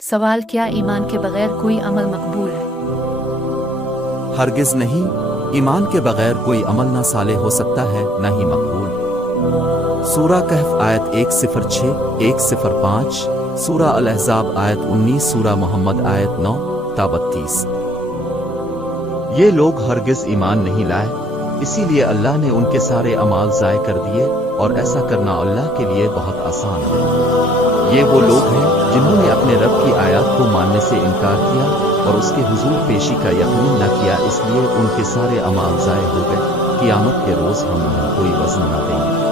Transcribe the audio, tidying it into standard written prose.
سوال: کیا ایمان کے بغیر کوئی عمل مقبول ہے؟ ہرگز نہیں، ایمان کے بغیر کوئی عمل نہ صالح ہو سکتا ہے نہ ہی مقبول۔ سورہ کہف آیت 106 105، سورہ الاحزاب آیت 19، سورہ محمد آیت 9 تا 32۔ یہ لوگ ہرگز ایمان نہیں لائے، اسی لیے اللہ نے ان کے سارے اعمال ضائع کر دیے، اور ایسا کرنا اللہ کے لیے بہت آسان ہے۔ یہ وہ لوگ ہیں جنہوں نے اپنے رب کی آیات کو ماننے سے انکار کیا اور اس کے حضور پیشی کا یقین نہ کیا، اس لیے ان کے سارے اعمال ضائع ہو گئے۔ قیامت کے روز ہم انہیں کوئی وزن نہ دیں گے۔